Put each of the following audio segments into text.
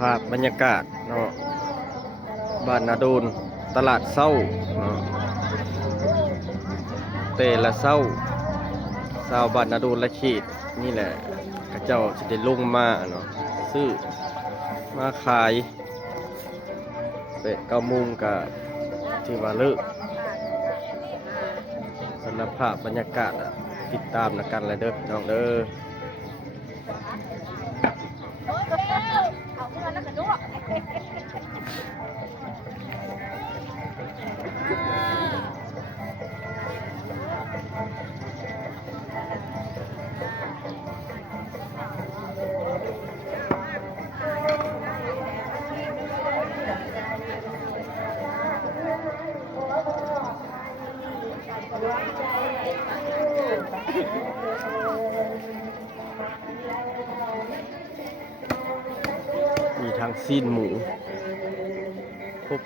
ภาพบรรยากาศเนาะบ้านนาโดนตลาดเศร้าเนาะเตละเศร้าชาวบ้านนาโดนละขีดนี่แหละกระเจ้าจะได้ลงมาเนาะซื้อมาขายเป็ดเก้ามุงกับที่ว่าเลิกสำหรับภาพบรรยากาศติดตามนะกันเลยเด้อพี่น้องเด้อมีทางซีนหมูครบ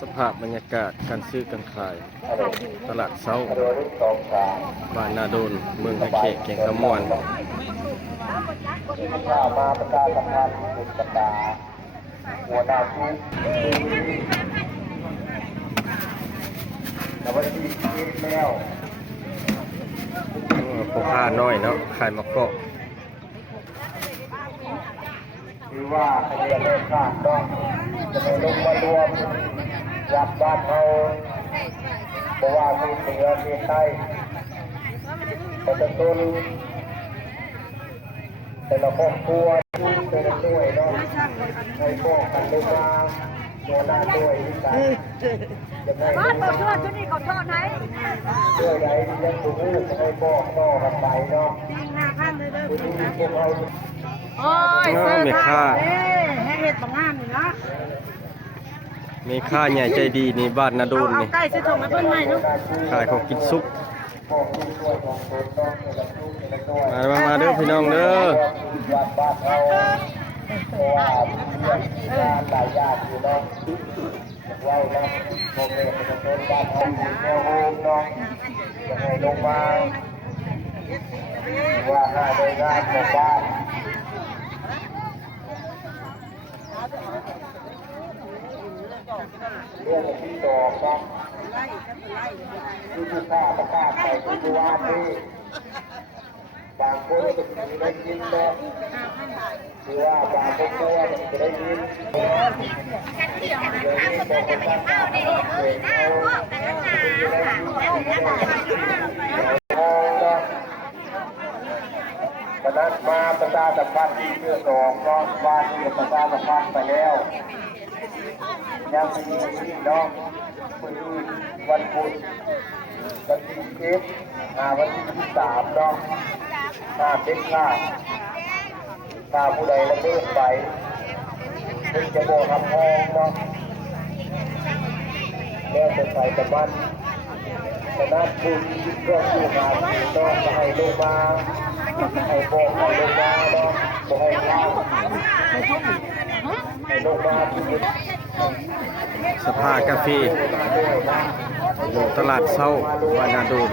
สภาพบรรยากาศการซื้อการขายตลาดเช้าบ้านนาโดนเมืองตะเคียนแก่งขมวนมาประกาศสัมพันธ์สุดสัปดาห์หัวหน้าชุดแต่วันที่คิดแล้วพ่อค้าน้อยเนาะขายมะกอกคือว่าให้เรียนเรื่องการต้องจะไปลงมารวมยับบ้านเราเพราะว่ามีเหนือมีใต้แต่จะต้นแต่ละครอบครัวจะได้ช่วยเนาะให้พ่อกันลงมาหัวหน้าด้วยกันบ้านเราช่วยที่นี่เขาทอดไหนช่วยใหญ่ยังถูกให้พ่อต่อกันไปเนาะโอ้ยเสื้อผ้าให้เห็ดบางงามนี่นะมีค่าใหญ่ใจดีนี่บ้านนาโดนนี่ใกล้สิถงมาเพิ่นใหม่เนาะขายของกินซุปมาเด้อพี่น้องเด้อว่าหาโดยงานของบ้านเรื่องที่สองครับที่ผู้ฆ่าประกาศใส่ทุกวันนี้บางคนจะได้ยินนะหรือว่าบางคนก็จะได้ยินคณะมาประชาสัมพันธ์ที่เชื่อสองก็บ้านที่ประชาสัมพันธ์ไปแล้วยังมีพี่น้องคนอื่นวันพุธวันที่วันที่13เนาะเป็นถ้าผู้ใดละเมิดไปเป็นจะโบทำห้องเนาะแล้วจะใส่ตะวันคณะผู้ที่เพื่อผู้งานต้องให้ลงมาให้โบกให้ลงมาเนาะโบให้เข้าให้ลงมาสภากาแฟอยู่ตลาดเช้าบ้านนาโดน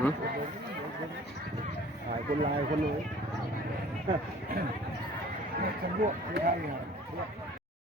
หืม ถ่ายคนลายคนเลยฉันบวกไม่ทันเนี่ย